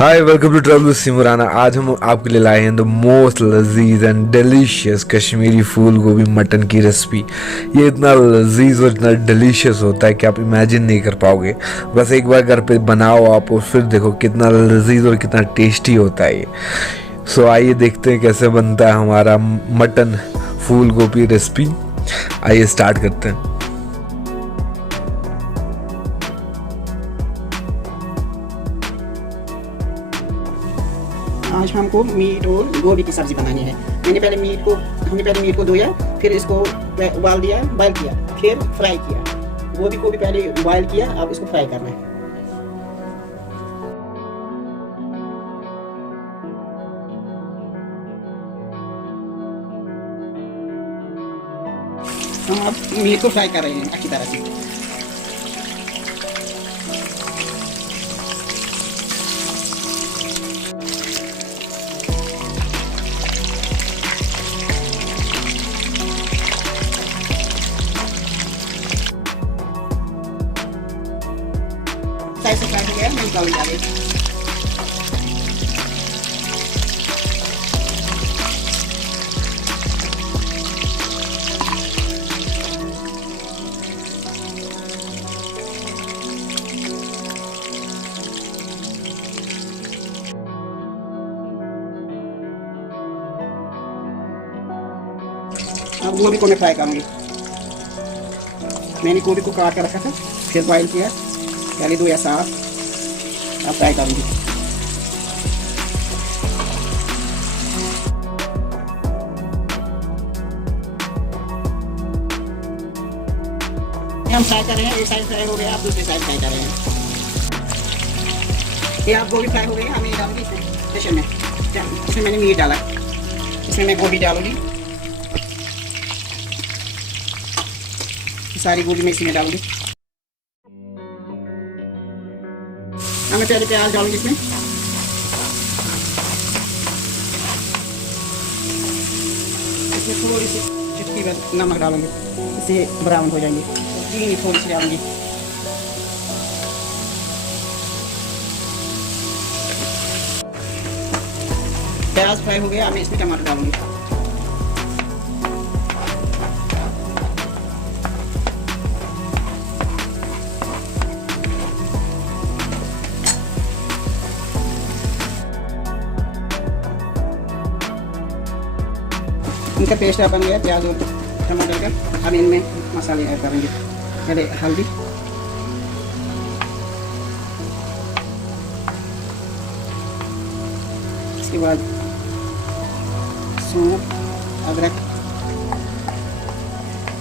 Hi welcome to travel with Simrana. आज हम आपके लिए लाए हैं द मोस्ट लजीज एंड डिलीशियस कश्मीरी फूल गोभी मटन की रेसिपी। ये इतना लजीज और इतना डिलीशियस होता है कि आप इमेजिन नहीं कर पाओगे। बस एक बार घर पे बनाओ आप और फिर देखो कितना लजीज और कितना टेस्टी होता है ये। सो आइए देखते हैं कैसे बनता है हमारा मटन फूल गोभी रेसिपी। आइए स्टार्ट करते हैं। आज हमको मीट और गोभी की सब्जी बनानी है। हमने पहले मीट को धोया, फिर इसको उबाल दिया, बॉयल किया, फिर फ्राई किया। गोभी को भी पहले बॉयल किया, अब इसको फ्राई करना है। हम अब मीट को फ्राई कर रहे हैं अच्छी तरह से। से फ्राई हो गया, मैं निकाल डाले। अब गोभी को मैं फ्राई करूंगी। मैंने गोभी को काट कर रखा था, फिर बॉयल किया, पहले धोया साफ, अब फ्राई करूंगी। हम फ्राई कर रहे हैं, एक साइड फ्राई हो गया, आप दूसरी साइड फ्राई कर रहे हैं। ये आप गोभी फ्राई हो गई, हमें डालूंगी इसमें में। इसमें मैंने मीट डाला, इसमें मैं गोभी डालूंगी। सारी गोभी मैं इसमें डालूंगी। मैं पहले प्याज डालूंगी इसमें। इसमें थोड़ी सी चुटकी भर नमक डालूंगी, इससे ब्राउन हो जाएंगे। चीनी थोड़ी सी डालूंगी। प्याज फ्राई हो गया, मैं इसमें टमाटर डालूंगी। इनका पेस्ट बन गया प्याज और टमाटर का। अब इनमें मसाले ऐड करेंगे। पहले हल्दी, इसके बाद सौंफ, अदरक,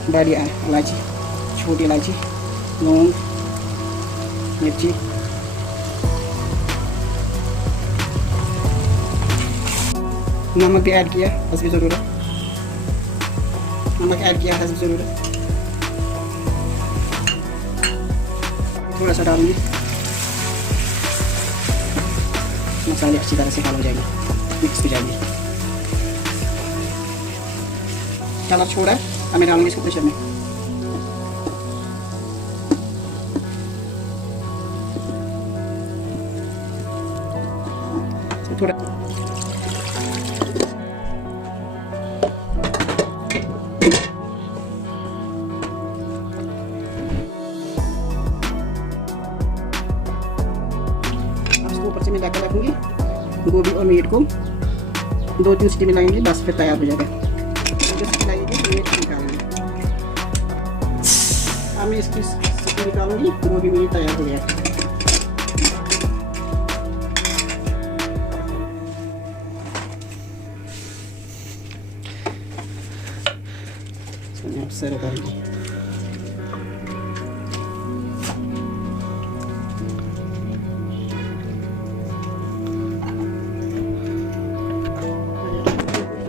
बड़ी इलायची, छोटी इलायची, लौंग, मिर्ची, नमक भी ऐड किया हस्ब ज़रूरत। नमक ऐड किया हस्ब ज़रूरत। थोड़ा सा डालूंगी। मसाले अच्छी तरह से हो जाएंगे, मिक्स हो जाएंगे। कलर छोड़ा, अब मैं डालूंगी इसको प्रेशर में। थोड़ा ऊपर से मैं ढक रखूंगी। गोभी और मीट को 2-3 सीटी में लगाएंगे, बस फिर तैयार हो जाएगा। मीट निकालेंगे। अब मैं इसकी सीटी निकालूंगी। गोभी मीट तैयार हो गया। सर्व करेंगे।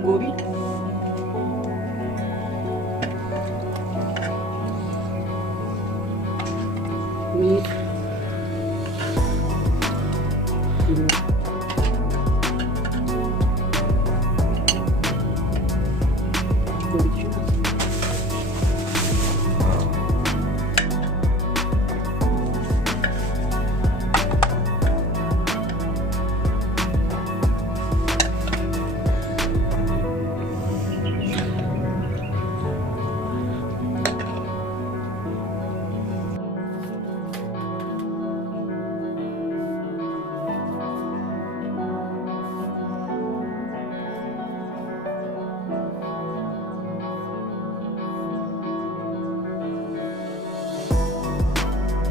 गोभी, मीट,